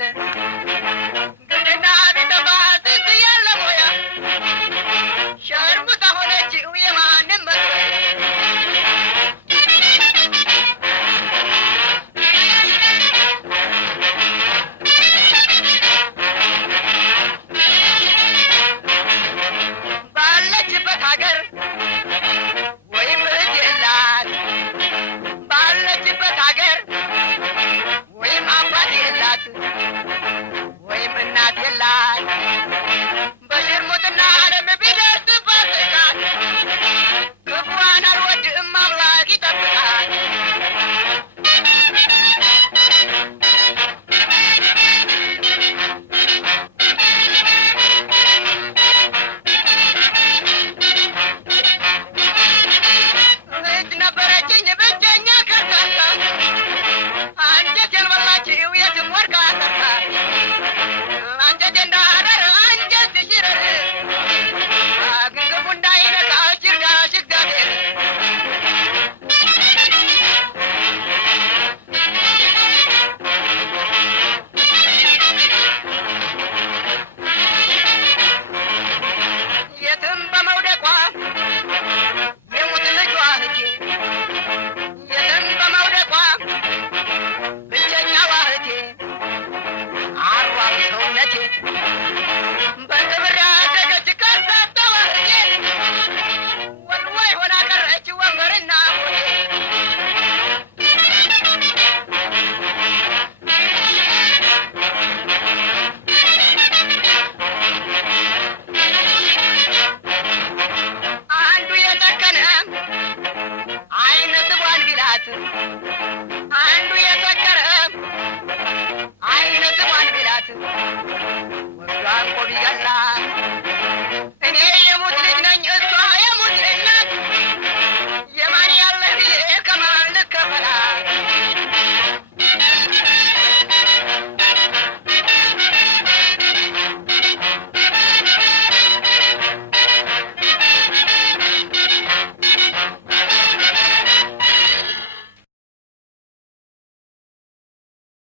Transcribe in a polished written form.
የታደለ ግድና ቢጠፋት ያለ ሞያ ሸርሙጣ ሆነችው የማንም ባለችበት ሀገር ወይም እህት የላት ባለችበት ሀገር ወይም አባት የላት ወይም እናት የላት በሽርሙጥና ዓለም ቢደርስባት ጥቃት ክፉዋን አልወድም አምላክ ይጠብቃል። እህት ነበረችኝ ብቸኛ ከርታታ አንጀቴን በላችው የትም ወድቃ ቀርታ አንጀቴ እንዳደር አንጀት ሽረር ግንግቡ እንዳይነካ ሽርጋ ሽጋቤር የትም በመውደቋ የሙት ልጇ እህቴ የትም በመውደቋ ብቸኛዋ እህቴ አሯም ሰውነቴ በክብር ያደገች ከርታታዋ እህቴ ወልዋይ ሆና ቀረች ወንበርና ሆቴ አንዱ የጨከነ አይነ ስቧን ቢላት